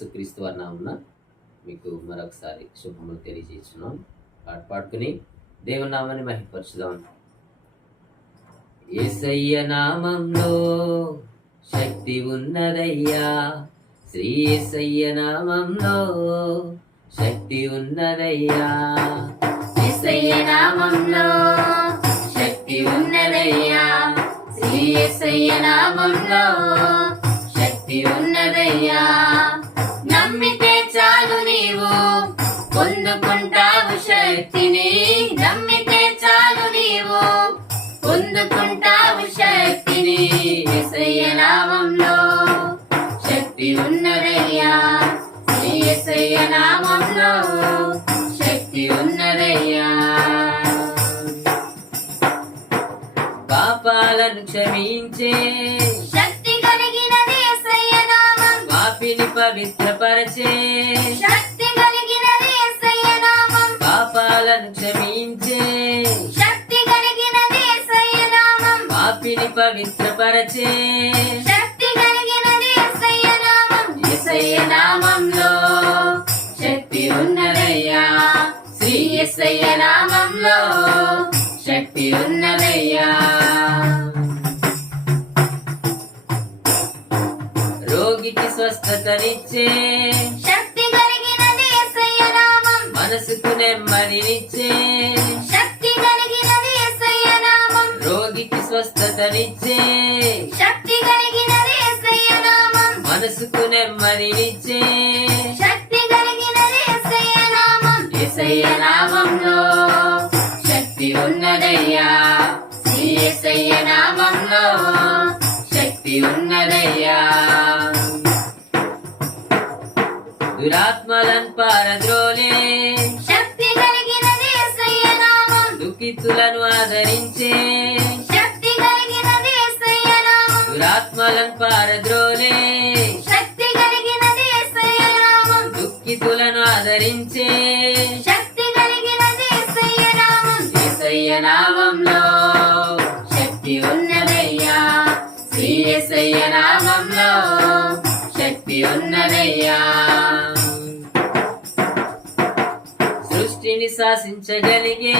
క్రీస్తు వారి నామమున మీకు మరొకసారి శుభములు తెలియజేస్తున్నాం. పాట పాడుకుని దేవుని నామాన్ని మహిమపరచుదాం. యేసయ్య నామంలో శక్తి ఉన్నదయ్యా, శ్రీ యేసయ్య నామంలో శక్తి ఉన్నదయ్యా, యేసయ్య నామంలో శక్తి ఉన్నదయ్యా, శ్రీ యేసయ్య నామంలో శక్తి ఉన్నదయ్యా. నమ్మితే చాలు నీవు పొందుకుంటావు శక్తిని, నమ్మితే చాలు నీవు పొందుకుంటావు శక్తిని. యేసయ్య నామంలో శక్తి ఉన్నదయ్యా, శ్రీ యేసయ్య నామంలో శక్తి ఉన్నదయ్యా. పాపాలను క్షమించే శక్తి కలిగినది యేసయ్య నామం, పాపిని పవిత్రపరచే శక్తి కలిగినది యేసయ్య నామం, పాపాలను క్షమించే శక్తి కలిగినది యేసయ్య నామం, పాపిని పవిత్రపరచే శక్తి కలిగినది యేసయ్య నామం. యేసయ్య నామంలో శక్తి ఉన్నదయ్యా, శ్రీ యేసయ్య నామంలో శక్తి ఉన్నదయ్యా. రోగికి స్వస్థతనిచ్చే శక్తి కలిగినది యేసయ్య నామం, మనసుకు నెమ్మదినిచ్చే శక్తి కలిగినది యేసయ్య నామం, రోగికి స్వస్థతనిచ్చే శక్తి కలిగినది యేసయ్య నామం, మనసుకు నెమ్మదినిచ్చే శక్తి కలిగినది యేసయ్య నామం. యేసయ్య నామంలో శక్తి ఉన్నదయ్యా, శ్రీ యేసయ్య నామంలో శక్తి ఉన్నదయ్యా. దురాత్మలను పారద్రోలే శక్తి కలిగినది యేసయ్య నామం, దుఃఖితులను ఆదరించే శక్తి కలిగినది యేసయ్య నామం, దురాత్మలను పారద్రోలే శక్తి కలిగినది యేసయ్య నామం, దుఃఖితులను ఆదరించే శక్తి కలిగినది యేసయ్య నామం. యేసయ్య నామంలో శక్తి ఉన్నదయ్యా, శ్రీ యేసయ్య నామంలో శక్తి ఉన్నదయ్యా. సృష్టిని శాసించగలిగే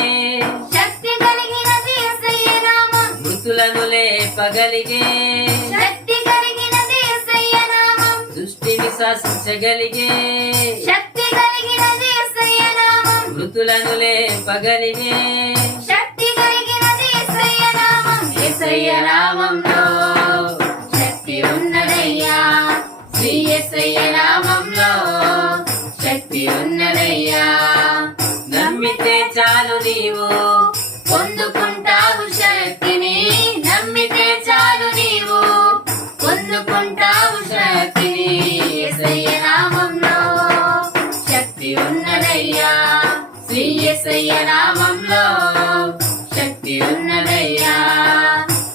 శక్తి కలిగినది యేసయ్య నామం, మృతులను లేపగలిగే శక్తి కలిగినది యేసయ్య నామం, సృష్టిని శాసించగలిగే శక్తి కలిగినది యేసయ్య నామం, మృతులను లేపగలిగే శక్తి కలిగినది యేసయ్య నామం. యేసయ్య నామంలో శక్తి ఉన్నదయ్యా, శ్రీ యేసయ్య నామంలో శక్తి ఉన్నదయ్యా. నమ్మితే చాలు నీవు పొందుకుంటావు శక్తిని, నమ్మితే చాలు నీవు పొందుకుంటావు శక్తిని. యేసయ్య నామంలో శక్తి ఉన్నదయ్యా, శ్రీ యేసయ్య నామంలో శక్తి ఉన్నదయ్యా.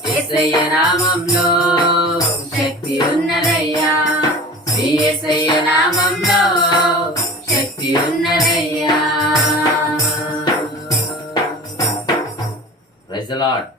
యేసయ్య నామంలో శక్తి ఉన్నదయ్యా, శ్రీ యేసయ్య నామంలో శక్తి ఉన్నదయ్యా. Praise the lord.